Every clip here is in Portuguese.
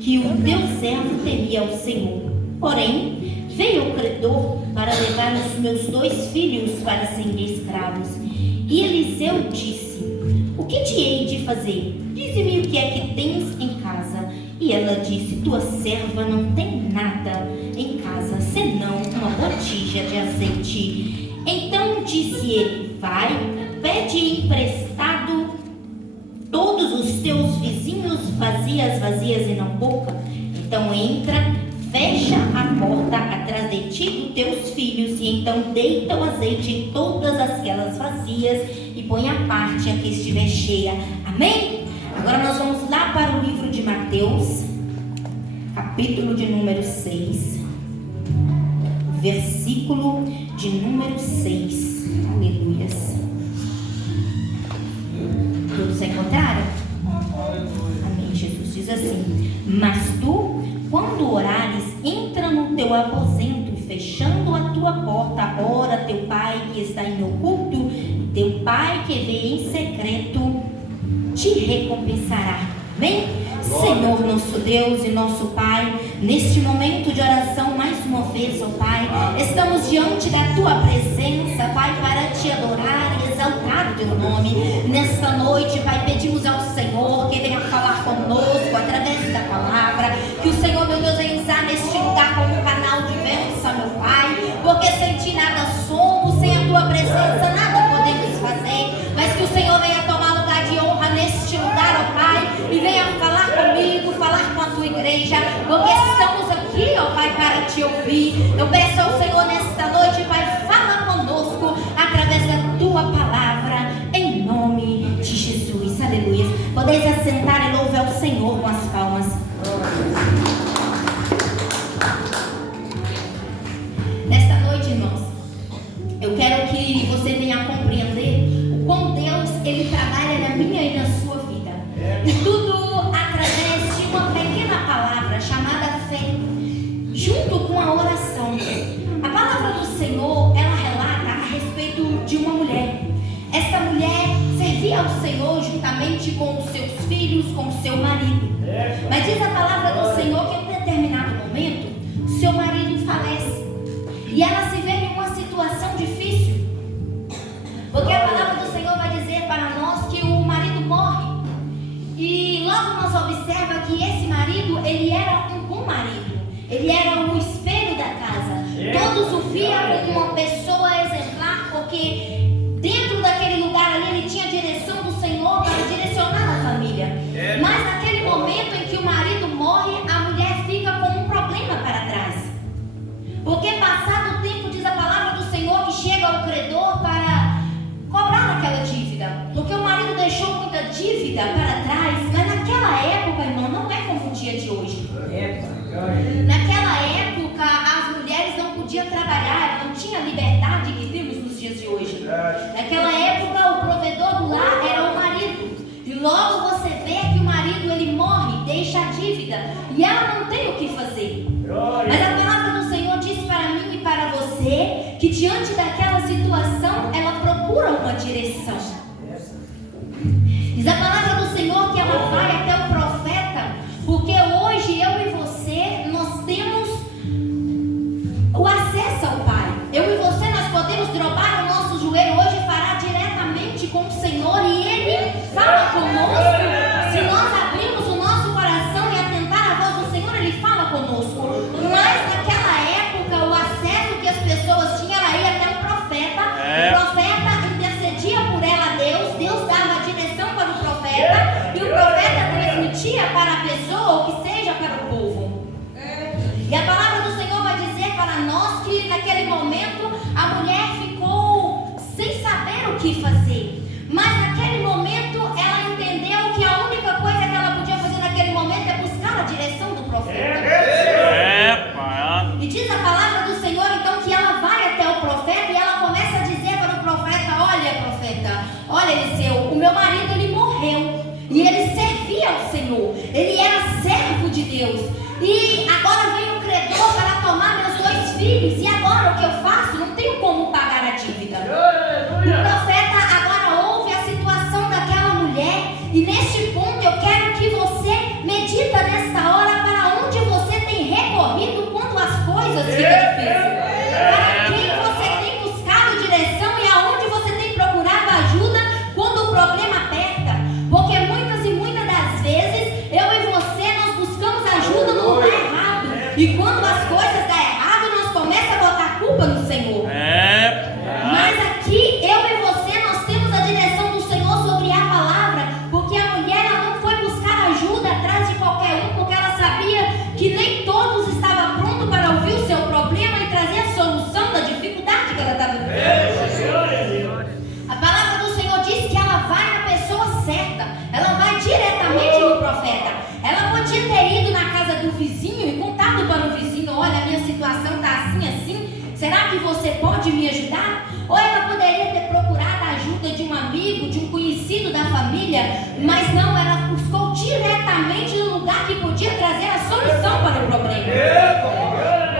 que o teu servo temia ao Senhor. Porém, veio o credor para levar os meus 2 filhos para serem escravos. E Eliseu disse: o que te hei de fazer? Dize-me o que é que tens em casa. E ela disse: tua serva não tem nada em casa, senão uma botija de azeite. Então disse ele: vai, pede emprestado todos os teus vizinhos vazias e não pouca. Então entra, fecha a porta atrás de ti dos teus filhos, e então deita o azeite em todas aquelas vazias e põe a parte a que estiver cheia. Amém? Agora nós vamos lá para o livro de Mateus, capítulo de número 6, versículo de número 6. Aleluias. Todos encontraram? Amém. Jesus diz assim: mas tu, quando orares, entra no teu aposento, fechando a tua porta, ora teu Pai que está em oculto, e teu Pai que vê em secreto te recompensará. Amém? Senhor, nosso Deus e nosso Pai, neste momento de oração, mais uma vez, ó Pai, estamos diante da Tua presença, Pai, para Te adorar e exaltar o Teu nome. Nesta noite, Pai, pedimos ao Senhor que venha falar conosco através da palavra, que o Senhor, meu Deus, venha usar neste lugar como canal de bênção, meu Pai, porque sem Ti nada somos, sem a Tua presença nada podemos fazer, mas que o Senhor venha tomar lugar de honra neste lugar, ó Pai, e venha falar comigo, falar com a Tua igreja, porque estamos aqui, ó Pai, para Te ouvir. Eu peço ao Senhor nesta noite, Pai, fala conosco através da Tua palavra, em nome de Jesus. Aleluia. Podeis assentar e louve ao Senhor com as palmas. Nesta noite, irmãos, eu quero que você venha compreender o quão Deus, Ele trabalha na minha e na sua vida. E tudo através de uma pequena palavra chamada fé, junto com a oração. A palavra do Senhor, ela relata a respeito de uma mulher. Esta mulher servia ao Senhor juntamente com os seus filhos, com o seu marido. Mas diz a palavra do Senhor que em um determinado momento, seu marido falece. E ela se vê em uma situação difícil. Porque a palavra do Senhor vai dizer para nós que o marido morre. E logo nós observa que esse marido, ele era um bom marido. Ele era um espelho da casa. Todos o viam como uma pessoa exemplar, porque dentro daquele lugar ali, ele tinha a direção do Senhor para direcionar a família. Mas naquele momento em que o marido morre, a mulher fica com um problema para trás. Porque passado o tempo, diz a palavra do Senhor, que chega o credor para cobrar aquela dívida. Porque o marido deixou muita dívida para trás. Mas naquela época, irmão, não é como o dia de hoje. Naquela época, as mulheres não podiam trabalhar, não tinha a liberdade que temos nos dias de hoje. Naquela época, o provedor do lar era o marido. E logo você vê que o marido, ele morre, deixa a dívida, e ela não tem o que fazer. Mas a palavra do Senhor diz para mim e para você que diante daquela situação, ela procura uma direção. Diz a palavra do Senhor que ela vai até o profeta, porque hoje eu e você, nós temos o acesso ao Pai. Eu e você, nós podemos dobrar o nosso joelho hoje e falar diretamente com o Senhor, e Ele fala conosco. Se nós abrirmos o nosso coração e atentar a voz do Senhor, Ele fala conosco. Mas naquela época, o acesso que as pessoas tinham era ir até o profeta. O profeta intercedia por ela a Deus, Deus dava a direção para o profeta, e o profeta transmitia para a pessoa, ou que seja para o povo. E a palavra do Senhor vai dizer para nós que naquele momento a mulher ficou sem saber o que fazer. Mas naquele momento ela entendeu que a única coisa que ela podia fazer naquele momento é buscar a direção do profeta. E diz a palavra do Senhor então que ela vai até o profeta e ela começa a dizer para o profeta: olha, profeta, olha, Eliseu, o meu marido, ele morreu e ele servia ao Senhor, ele era servo de Deus, e agora vem o credor para tomar meus 2 filhos, e agora o que eu faço? Não tenho como pagar a dívida. O profeta agora ouve a situação daquela mulher, e neste ponto eu quero que você medita nesta hora vizinho e contado para o vizinho: olha, a minha situação está assim, assim, será que você pode me ajudar? Ou ela poderia ter procurado a ajuda de um amigo, de um conhecido da família, mas não, ela buscou diretamente no lugar que podia trazer a solução para o problema.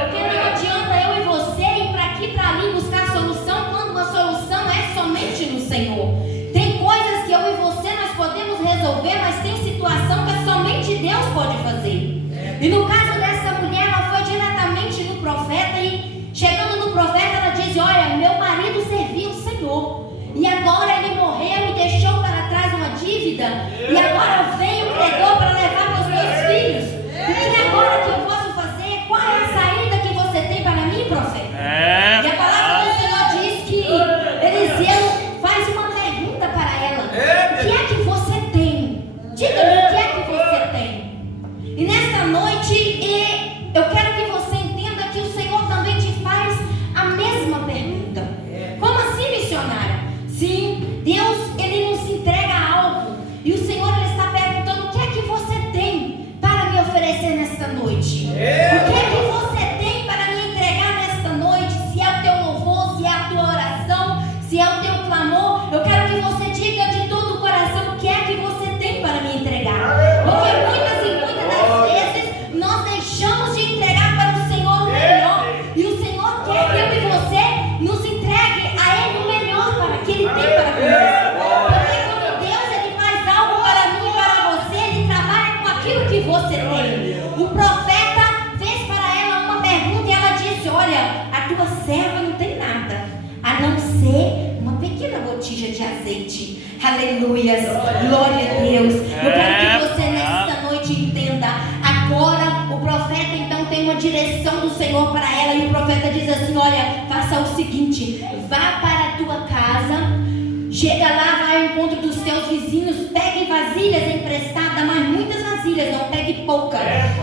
Porque não adianta eu e você ir para aqui e para ali buscar a solução, quando a solução é somente no Senhor. Tem coisas que eu e você nós podemos resolver, mas tem situação que somente Deus pode fazer. E no caso dessa mulher, ela foi diretamente no profeta e chegando no profeta, ela diz: olha, meu marido servia o Senhor e agora ele morreu e deixou para trás uma dívida, e agora vem o credor para levar meus dois filhos. O que agora que eu posso fazer? Qual é a saída que você tem para mim, profeta? E a palavra do Senhor diz que Eliseu faz uma pergunta para ela: o que é que você tem? Diga-me, o que é que você tem? E nesta noite eu quero que você entenda que o Senhor também te faz a mesma pergunta. Como assim, missionária? Sim, Deus, Ele nos entrega algo, e o Senhor, Ele está perguntando: o que é que você tem para me oferecer nesta noite? O que é que você tem para me entregar nesta noite? Se é o teu louvor, se é a tua oração, se é o teu clamor, eu quero que você diga de todo o coração o que é que você tem para me entregar. Porque muitas e muitas das vezes nós deixamos de entregar para o Senhor o melhor, e o Senhor quer que eu e você nos entregue a Ele o melhor para que Ele tem para conosco. Porque quando Deus, Ele faz algo para mim e para você, Ele trabalha com aquilo que você tem. O profeta fez para ela uma pergunta e ela disse: olha, a tua serva não tem nada, a não ser uma pequena botija de azeite. Aleluias, glória a Deus. Eu quero que você nesta noite entenda. Agora o profeta então tem uma direção do Senhor para ela, e o profeta diz assim: olha, faça o seguinte, vá para a tua casa, chega lá, vai ao encontro dos teus vizinhos, pegue vasilhas emprestadas, mas muitas vasilhas, não pegue pouca,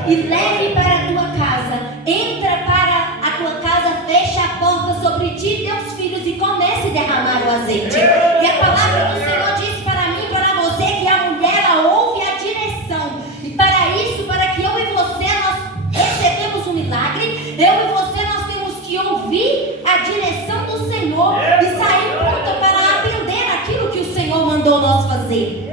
e leve para a tua casa, entra para a tua casa, fecha a porta sobre ti e teus filhos e comece a derramar o azeite. E a palavra do Senhor diz para mim e para você que a mulher, ela ouve a direção, e para isso, para que eu e você nós recebemos um milagre, eu e você nós temos que ouvir a direção do Senhor e sair pronta para atender aquilo que o Senhor mandou nós fazer.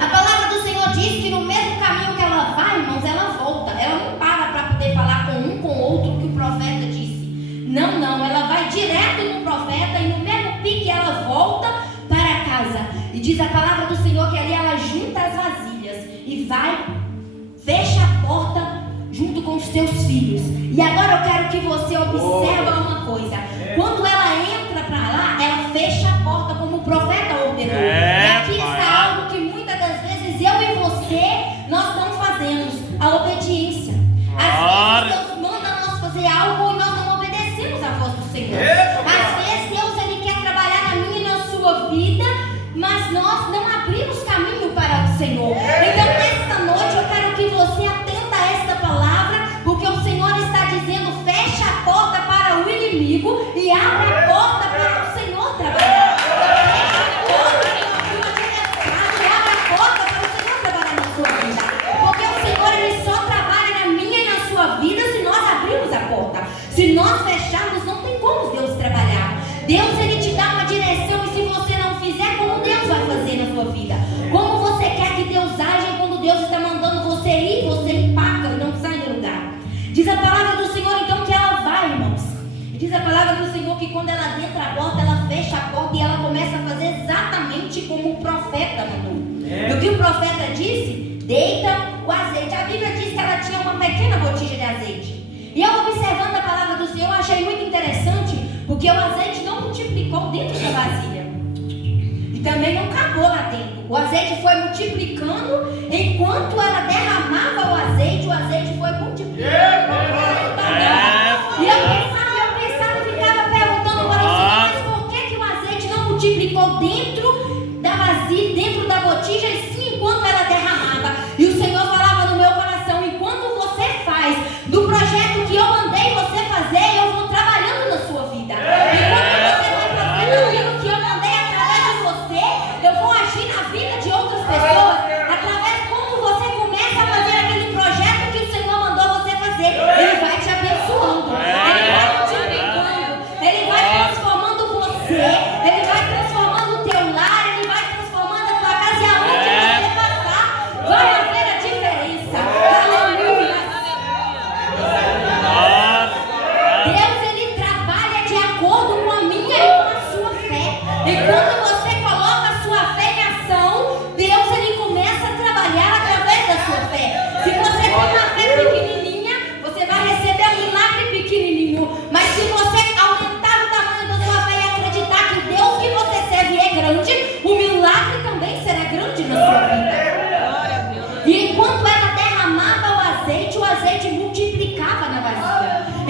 A palavra do Senhor diz que no mesmo caminho que ela vai, irmãos, ela volta. Ela não para poder falar com um, com o outro, que o profeta disse. Não, ela vai direto no profeta e no mesmo pique ela volta para casa. E diz a palavra do Senhor que ali ela junta as vasilhas e vai, fecha a porta junto com os teus filhos. E agora eu quero que você observe uma coisa. Quando ela entra para lá, ela fecha a porta como o profeta ordenou. E aqui está algo que muitas das vezes eu e você nós não fazemos: a obediência. Às vezes Deus manda nós fazer algo e nós não obedecemos a voz do Senhor. Às vezes Deus, Ele quer trabalhar na minha e na sua vida, mas nós não abrimos caminho para o Senhor. Então nesta noite eu quero que você atenda a esta palavra, porque o Senhor está dizendo: fecha a porta para o inimigo e abre a porta para o Senhor trabalhar. Fecha a porta e abre a porta para o Senhor trabalhar na sua vida. Porque o Senhor, Ele só trabalha na minha e na sua vida se nós abrirmos a porta. Se nós fecharmos, não tem como Deus trabalhar. Deus, Ele te dá uma direção, e se você não fizer, como Deus vai fazer na sua vida? Como você quer que Deus age quando Deus está mandando você ir, você empaca e não sai do lugar? Diz a palavra do Senhor então que ela vai, irmãos. E diz a palavra do Senhor que quando ela entra a porta, ela fecha a porta e ela começa a fazer exatamente como o profeta mandou. E o que o profeta disse? Deita o azeite. A Bíblia diz que ela tinha uma pequena botija de azeite. E eu, observando a palavra do Senhor, achei muito interessante, porque o azeite não multiplicou dentro da vasilha e também não acabou lá dentro. O azeite foi multiplicando. Enquanto ela derramava o azeite foi multiplicando. E eu pensava e ficava perguntando para o Senhor: mas por que o azeite não multiplicou dentro da vasilha, dentro da botija, e sim enquanto ela derramava? E o Senhor falava no meu coração: enquanto você faz do projeto que eu mandei você fazer, eu vou trabalhando na sua vida. Enquanto você vai fazendo aquilo que eu mandei através de você, eu vou agir na vida de outras pessoas. Através como você começa a fazer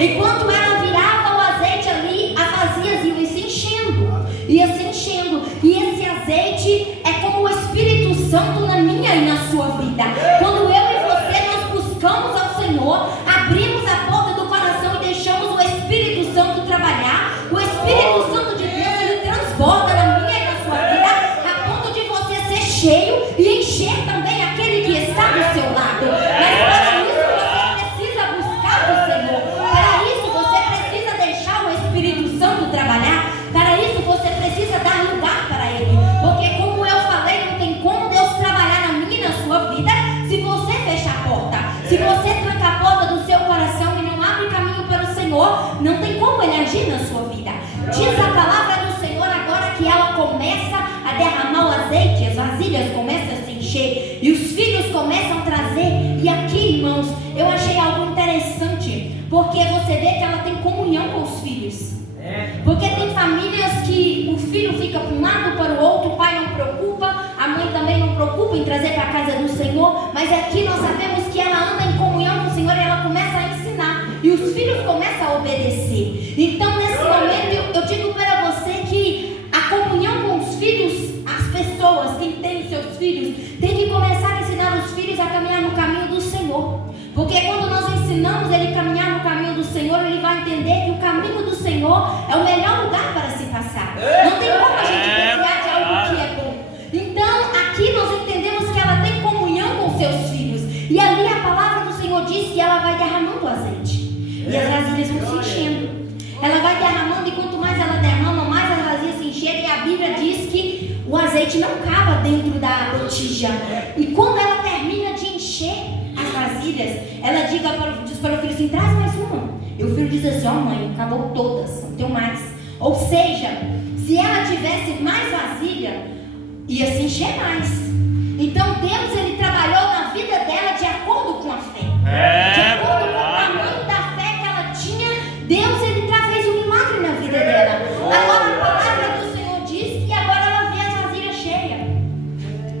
Enquanto ela virava o azeite ali, as vasilhas iam se enchendo. Ia se enchendo. E esse azeite é como o Espírito Santo na minha e na sua vida. Quando eu e você nós buscamos ao Senhor, abrimos a porta do coração e deixamos o Espírito Santo trabalhar, o Espírito Santo de Deus, ele transborda na minha e na sua vida, a ponto de você ser cheio e encher também aquele que está do seu lado. Mas para isso você precisa buscar o Senhor. Para isso você precisa deixar o Espírito Santo trabalhar. Para isso você precisa dar lugar para Ele. Porque como eu falei, não tem como Deus trabalhar na minha e na sua vida se você fechar a porta. Se você tranca a porta do seu coração e não abre caminho para o Senhor, não tem como Ele agir na sua vida. Diz a palavra do Senhor agora que ela começa a derramar o azeite, as vasilhas começam a se encher e os filhos começam a trazer. E aqui, irmãos, eu achei algo interessante, porque você vê que ela tem comunhão com os filhos. Porque tem famílias que o filho fica para um lado, para o outro, o pai não preocupa, a mãe também não preocupa em trazer para a casa do Senhor, mas aqui nós sabemos que ela anda em comunhão com o Senhor e ela começa a ensinar, e os filhos começam a obedecer. Então nesse momento eu digo para você que a comunhão com os filhos, as pessoas, quem tem seus filhos, tem que começar a ensinar os filhos a caminhar no caminho do Senhor. Porque quando nós ensinamos ele a caminhar no caminho do Senhor, ele vai entender que o caminho do Senhor é o melhor lugar para se passar. Não tem como a gente desviar de algo que é bom. Então, aqui nós entendemos que ela tem comunhão com seus filhos. E ali a palavra do Senhor diz que ela vai derramando o azeite. E as vasilhas vão se enchendo. Ela vai derramando e quanto mais ela derrama, mais as vasilhas se encherem. E a Bíblia diz que o azeite não acaba dentro da botija. E quando ela termina de encher as vasilhas, ela diz para o filho assim: traz mais uma. E o filho diz assim: ó mãe, acabou todas, não tenho mais. Ou seja, se ela tivesse mais vasilha, ia se encher mais. Então Deus, ele trabalhou na vida dela de acordo com a fé. De acordo com o tamanho da fé que ela tinha, Deus, ele fez um milagre na vida dela. Agora a palavra do Senhor diz que agora ela vê as vasilhas cheias.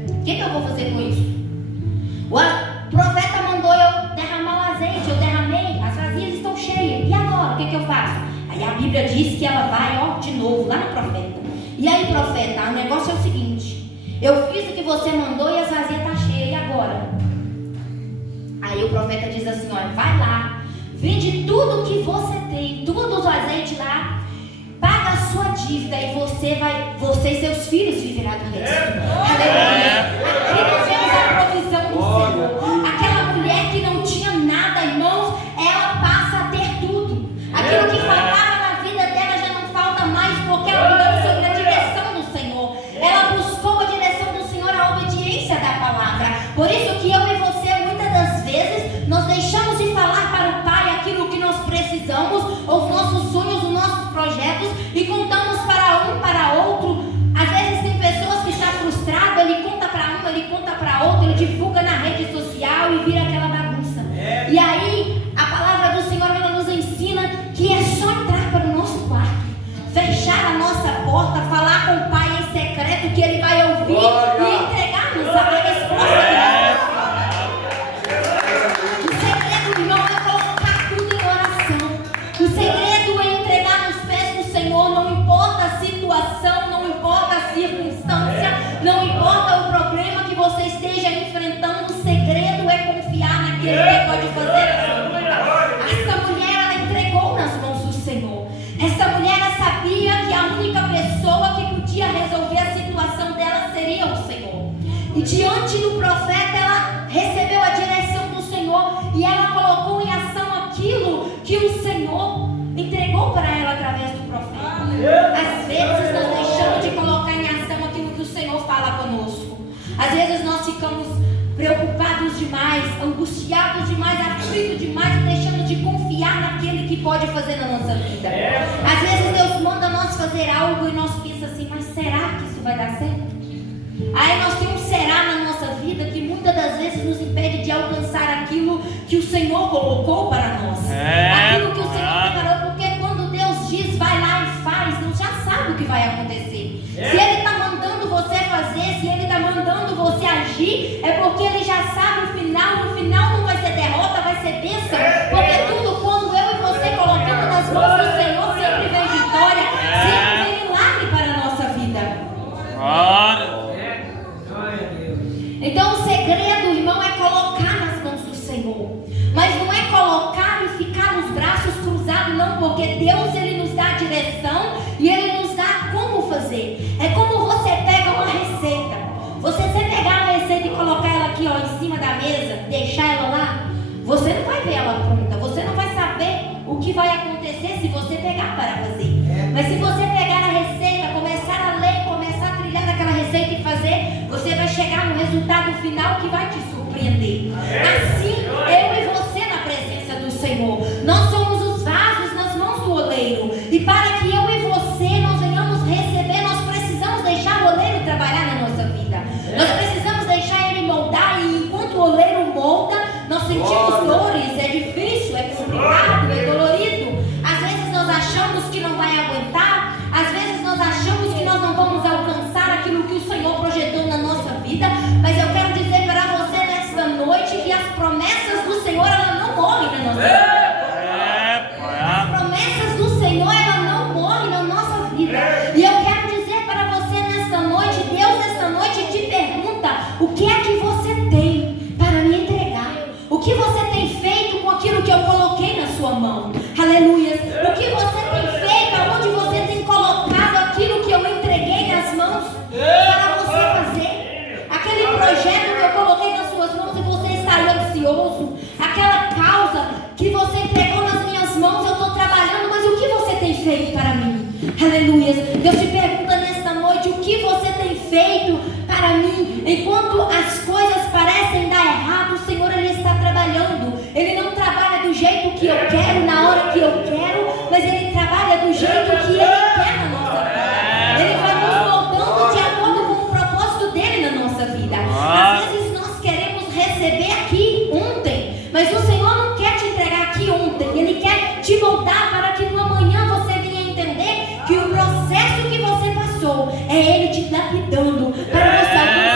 O que eu vou fazer com isso? O profeta mandou eu derramar o azeite, eu derramei, as vasilhas estão cheias. E agora, o que eu faço? Aí a Bíblia diz que ela vai, de novo, lá no profeta. E aí, profeta, o negócio é o seguinte: eu fiz o que você mandou e as vasilhas estão cheias, e agora? Aí o profeta diz assim: olha, vai lá, vende tudo que você tem, tudo o azeite lá, paga a sua dívida e você e seus filhos viverão do resto. Aleluia. Aqui nós vemos a provisão do Senhor. Aquela mulher que não tinha nada, irmãos, ela passa a ter tudo. Aquilo que faltava na vida dela já não falta mais, porque ela andou sobre a direção do Senhor. Ela buscou a direção do Senhor, a obediência da palavra. Por isso que eu e você, muitas das vezes, nós deixamos de falar para o Pai aquilo que nós precisamos, os nossos sonhos, os nossos projetos, e contamos para um, para outro. Às vezes tem pessoas que estão frustradas, ele conta para um, ele conta para outro, ele divulga na rede social e vira aquela bagunça. E aí, a palavra do Senhor, ela nos ensina que é só entrar para o nosso quarto, fechar a nossa porta, falar com o Pai em secreto, que Ele vai ouvir e entregar-nos a resposta. O segredo, irmão, é colocar tudo em oração. O segredo é entregar nos pés do Senhor, não importa a situação, não importa a circunstância, não importa o problema que você esteja enfrentando, o segredo é confiar naquele que pode fazer a sua vida. Essa mulher, ela entregou nas mãos do Senhor. Essa mulher, ela sabia que a única pessoa que podia resolver a situação dela seria o Senhor. E diante do profeta, ela recebeu a direção do Senhor e ela colocou em ação aquilo que o Senhor entregou para ela através do profeta. Às vezes nós deixamos de colocar em ação aquilo que o Senhor fala conosco. Às vezes nós ficamos preocupados demais, angustiados demais, aflitos demais, deixando de confiar naquele que pode fazer na nossa vida. Às vezes Deus manda nós fazer algo e nós pensamos assim: mas será que isso vai dar certo? Aí nós temos um será na nossa vida que muitas das vezes nos impede de alcançar aquilo que o Senhor colocou para nós. Aquilo que o Senhor preparou, porque quando Deus diz vai lá e faz, Deus já sabe o que vai acontecer. Se Ele está mandando você fazer, se Ele está mandando você agir, é porque Ele já sabe o final. No final não vai ser derrota, vai ser bênção. Porque tudo quando eu e você colocar Mas não é colocar e ficar nos braços cruzados, não, porque Deus, Ele nos dá a direção e Ele nos dá como fazer. É como você pega uma receita. Você pegar uma receita e colocar ela aqui, ó, em cima da mesa, deixar ela lá, você não vai ver ela pronta, você não vai saber o que vai acontecer se você pegar para fazer. Mas se você pegar a receita, começar a ler, começar a trilhar aquela receita e fazer, você vai chegar no resultado final que vai te surpreender. Assim, eu e você na presença do Senhor, nós somos os vasos nas mãos do oleiro. E para que eu e você nós venhamos receber, nós precisamos deixar o oleiro trabalhar na nossa vida. Nós precisamos deixar ele moldar, e enquanto o oleiro molda, nós sentimos dores, é difícil, é complicado, é dolorido. Às vezes nós achamos que não vai aguentar, às vezes nós achamos que nós não vamos alcançar aquilo que o Senhor projetou na nossa vida, mas eu quero dizer para você nesta noite que as promessas do Senhor, elas não morrem na nossa vida. As promessas do Senhor, elas não morrem na nossa vida. E eu quero dizer para você nesta noite, Deus nesta noite te pergunta: o que é que você tem para me entregar? O que você tem feito com aquilo que eu coloquei na sua mão? Aleluia. O que você tem feito? Aonde você tem colocado aquilo que eu entreguei nas mãos para você fazer? Aquele projeto que eu coloquei nas suas mãos e você está aí ansioso. Aquela causa que você entregou nas minhas mãos, eu estou trabalhando, mas o que você tem feito para mim? Aleluia. Deus te pergunta nesta noite: o que você tem feito para mim? Enquanto as coisas parecem dar errado, o Senhor, Ele está trabalhando. Ele não trabalha do jeito que eu quero, na hora que eu quero, mas Ele trabalha do jeito que Ele quer na nossa vida. Ele vai nos moldando de acordo com o propósito dEle na nossa vida. Às vezes nós queremos receber aqui ontem, mas o Senhor não quer te entregar aqui ontem. Ele quer te moldar para que no amanhã você venha entender que o processo que você passou é Ele te lapidando para você alcançar.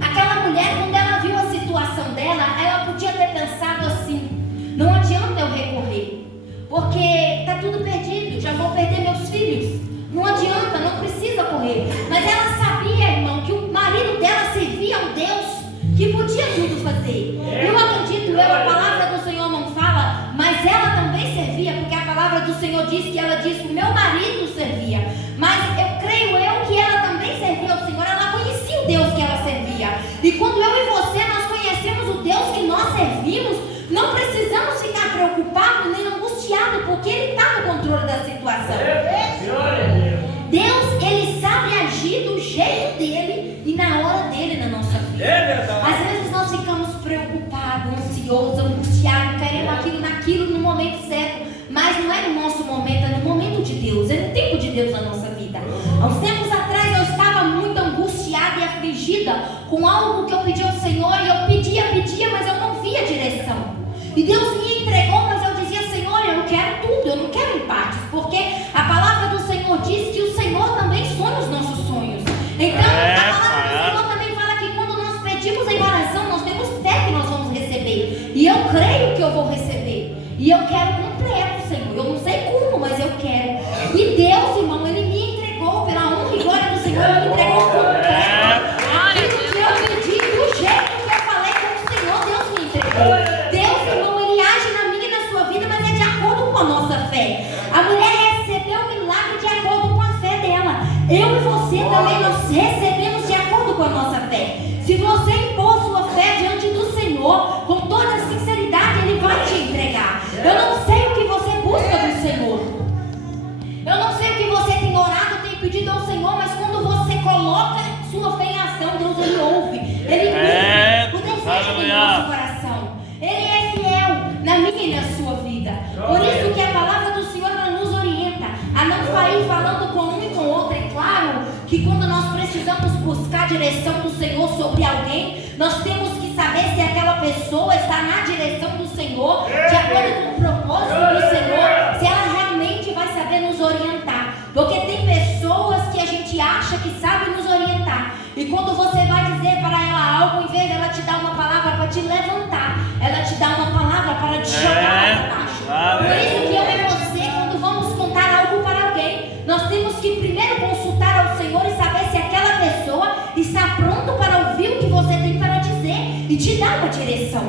Aquela mulher, quando ela viu a situação dela, ela podia ter pensado assim: não adianta eu recorrer, porque está tudo perdido, já vou perder meus filhos. Não adianta, não precisa correr. Mas ela sabia, irmão, que o marido dela servia a um Deus que podia tudo fazer. Eu acredito, a palavra do Senhor não fala, mas ela também servia, porque a palavra do Senhor diz que ela disse: o meu marido servia. Mas eu creio que ela também servia ao Senhor. Ela conhecia o Deus que ela servia. E quando eu e você, nós conhecemos o Deus que nós servimos, não precisamos ficar preocupados nem angustiados, porque Ele está no controle da situação. Deus, Ele sabe agir do jeito dEle e na hora dEle na nossa vida. Às vezes nós ficamos preocupados, ansiosos, angustiados, querendo aquilo, naquilo, no momento certo. Mas não é no nosso momento, é no momento de Deus, é no tempo de Deus na nossa vida. Há uns tempos atrás eu estava muito angustiada e afligida com algo que eu pedi ao Senhor, e eu pedia, mas eu não via direção. E Deus me entregou, mas eu dizia: Senhor, eu não quero tudo, eu não quero empates, porque a palavra do Senhor diz que o Senhor também sonha os nossos sonhos. Então a palavra do Senhor também fala que quando nós pedimos em oração, nós temos fé que nós vamos receber. E eu creio que eu vou receber. E eu quero completo, Senhor. Eu não sei como, mas eu quero. E Deus, irmão, Ele me entregou, pela honra e glória do Senhor, Ele me entregou completo. Aquilo que eu pedi, do jeito que eu falei com o Senhor, Deus me entregou. Deus, irmão, Ele age na minha e na sua vida, mas é de acordo com a nossa fé. A mulher recebeu o milagre de acordo com a fé dela. Eu e você também, nós recebemos de acordo com a nossa fé. Se você impor sua fé diante do Senhor, com toda a sinceridade, Ele vai te entregar. Eu não sei o que você busca do Senhor. Eu não sei o que você tem orado, tem pedido ao Senhor, mas quando você coloca sua fé em ação, Deus, Ele ouve. Ele ouve o desejo do nosso coração. Ele é fiel na minha e na sua vida. Por isso que a palavra do Senhor, ela nos orienta a não sair falando com um e com outro. É claro que quando nós precisamos buscar a direção do Senhor sobre alguém, nós temos que saber se aquela pessoa está na direção do Senhor, de acordo com o propósito do Senhor, se ela realmente vai saber nos orientar. Porque tem pessoas que a gente acha que sabe nos orientar, e quando você vai dizer para ela algo, em vez dela te dar uma palavra para te levantar, ela te dá uma palavra para te jogar para baixo. Por isso que eu e você, quando vamos contar algo para alguém, nós temos que primeiro consultar ao Senhor e saber se aquela pessoa está pronta para ouvir o que você e te dar uma direção.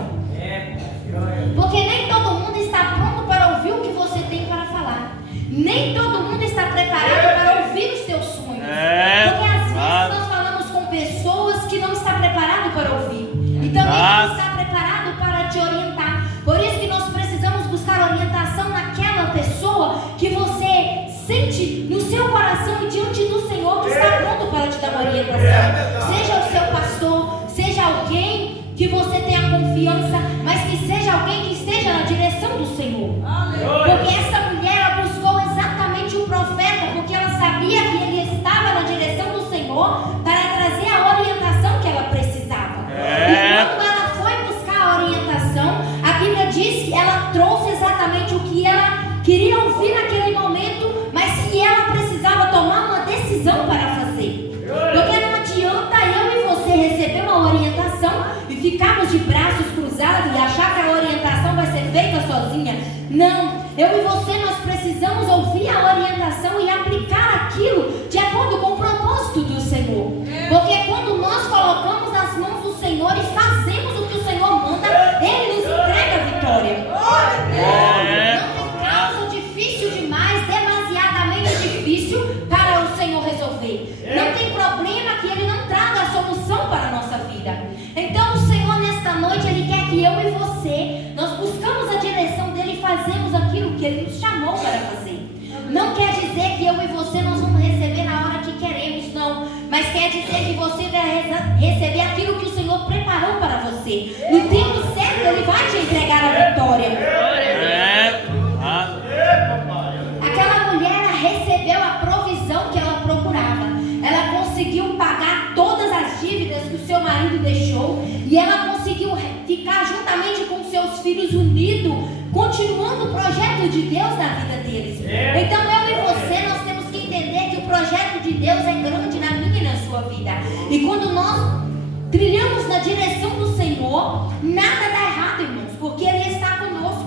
Porque nem todo mundo está pronto para ouvir o que você tem para falar. Nem todo mundo está preparado para ouvir os teus sonhos. Porque às vezes nós falamos com pessoas que não estão preparadas para ouvir. E também não está preparado para te orientar. Por isso que nós precisamos buscar orientação naquela pessoa que você sente no seu coração e diante do Senhor que está pronto para te dar uma orientação. Seja o seu pastor, seja alguém que você tenha confiança, mas que seja alguém que esteja na direção do Senhor. Porque essa mulher, ela buscou exatamente o profeta, porque ela sabia que ele estava na direção do Senhor para trazer a orientação que ela precisava. E quando ela foi buscar a orientação, a Bíblia diz que ela trouxe exatamente o que ela queria ouvir naquele momento, mas que ela precisava tomar uma decisão para fazer. Porque não adianta eu e você receber uma orientação e ficarmos de braços cruzados e achar que a orientação vai ser feita sozinha. Não, eu e você, nós precisamos ouvir a orientação e aplicar aquilo de acordo com o propósito do Senhor. Porque quando nós colocamos nas mãos do Senhor e fazemos o que o Senhor manda, Ele nos entrega a vitória. Não tem causa difícil demais, demasiadamente difícil para o Senhor resolver. Não tem problema que Ele não traga a solução para a nossa vida. Então o Senhor nesta noite, Ele quer que eu e você, nós buscamos a direção dEle e fazemos aquilo que Ele nos chamou para fazer. Não quer dizer que eu e você nós vamos receber na hora que queremos, não. Mas quer dizer que você vai receber aquilo que o Senhor preparou para você. No tempo certo, Ele vai te entregar a vitória. Aquela mulher, ela recebeu a provisão que ela procurava. Ela conseguiu pagar todas as dívidas que o seu marido deixou. E ela conseguiu ficar juntamente com seus filhos unidos, continuando o projeto de Deus na vida deles. Então eu e você, nós temos que entender que o projeto de Deus é grande na minha e na sua vida. E quando nós trilhamos na direção do Senhor, nada dá errado, irmãos, porque Ele está conosco.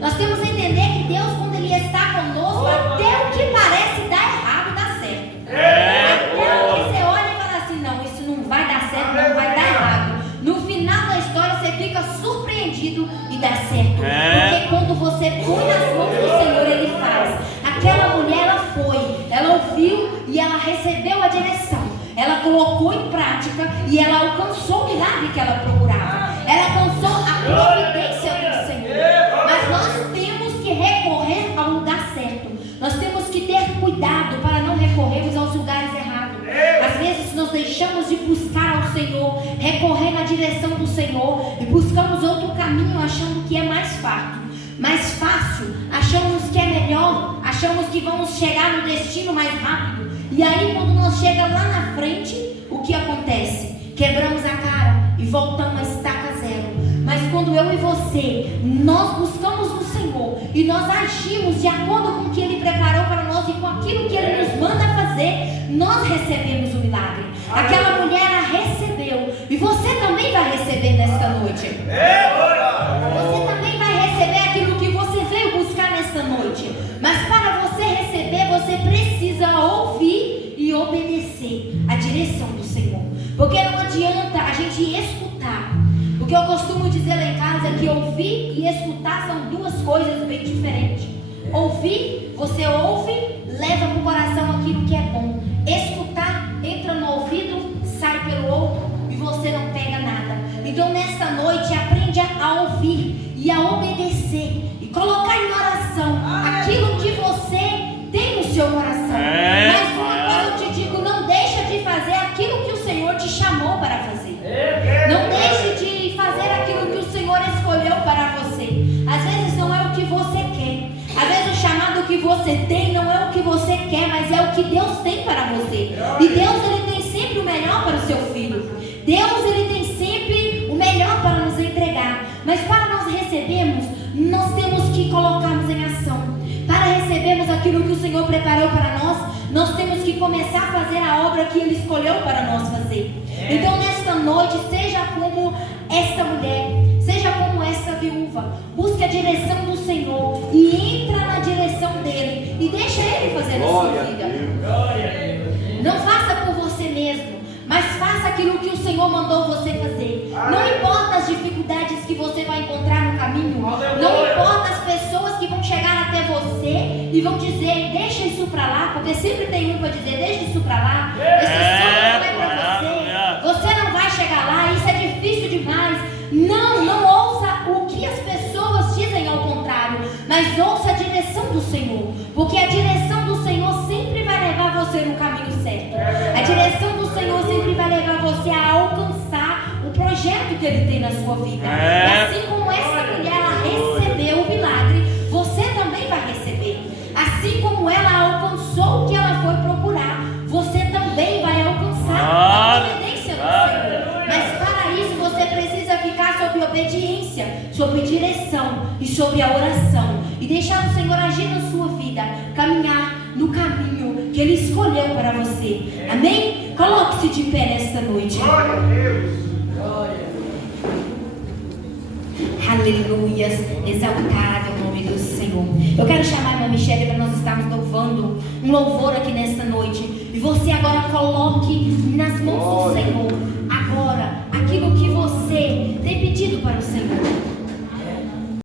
Nós temos que entender que Deus, quando Ele está conosco, até o que parece dar errado, dá certo. Até o que você olha e fala assim, não, isso não vai dar certo, não vai dar errado. No final da história, você fica surpreendido e dá certo. Porque quando você põe nas mãos do Senhor, Ele faz. Aquela mulher, ela foi, ela ouviu e ela recebeu a direção. Ela colocou em prática e ela alcançou o milagre que ela procurava. Ela alcançou a providência do Senhor. Mas nós temos que recorrer ao lugar certo. Nós temos que ter cuidado para não recorrermos aos lugares errados. Às vezes nós deixamos de buscar ao Senhor, recorrer na direção do Senhor e buscamos outro caminho achando que é mais fácil, achamos que é melhor, achamos que vamos chegar no destino mais rápido. E aí quando nós chegamos lá na frente, o que acontece? Quebramos a cara e voltamos a estaca zero. Mas quando eu e você, nós buscamos o Senhor e nós agimos de acordo com o que Ele preparou para nós e com aquilo que Ele nos manda fazer, nós recebemos o milagre. Aquela mulher, ela recebeu, e você também vai receber nesta noite. Você também vai receber aquilo que você veio buscar nesta noite. Mas para você receber, você precisa ouvir e obedecer a direção do Senhor. Porque não adianta a gente escutar. O que eu costumo dizer lá em casa é que ouvir e escutar são duas coisas bem diferentes. Ouvir, você ouve, leva para o coração aquilo que é bom. Escutar, entra no ouvido, sai pelo outro e você não pega nada. Então nesta noite aprende a ouvir e a obedecer e colocar em oração aquilo que você tem no seu coração. Mas uma coisa eu te digo, não deixa de fazer aquilo que o Senhor te chamou para fazer. Não deixe de fazer aquilo que o Senhor escolheu para você. Às vezes não é o que você quer. Às vezes o chamado que você tem não é o que você quer, mas é o que Deus tem para você. E Deus, Ele tem sempre o melhor para o seu filho. Deus, Ele tem sempre o melhor para nos entregar. Mas para nós recebermos, nós temos que colocarmos em ação. Para recebermos aquilo que o Senhor preparou para nós, nós temos que começar a fazer a obra que Ele escolheu para nós fazer. Então nesta noite, seja como esta mulher, seja como esta viúva, busque a direção do Senhor e entra na direção dEle e deixa Ele fazer a sua vida. Não faça por você mesmo, mas faça aquilo que o Senhor mandou você fazer. Não importa as dificuldades que você vai encontrar no caminho. Não importa as pessoas que vão chegar até você e vão dizer, deixa isso pra lá, porque sempre tem um para dizer, deixa isso pra lá. Esse sonho não é pra você. Você não vai chegar lá, isso é difícil demais. Não ouça o que as pessoas dizem ao contrário, mas ouça a direção do Senhor, porque a direção do Senhor sempre vai levar você no caminho certo. A direção do Senhor sempre vai levar você a alcançar o projeto que Ele tem na sua vida. E assim como essa mulher ela recebeu o milagre, você também vai receber. Assim como ela alcançou o que ela foi procurar, você também vai alcançar a obediência do Senhor. Mas para isso você precisa ficar sob obediência, sob direção e sob a oração, e deixar o Senhor agir na sua vida, caminhar no caminho que Ele escolheu para você. Amém? Coloque-se de pé nesta noite. Glória a Deus. Aleluia, exaltado é o nome do Senhor. Eu quero chamar a irmã Michele para nós estarmos louvando um louvor aqui nesta noite. E você agora coloque nas mãos do Senhor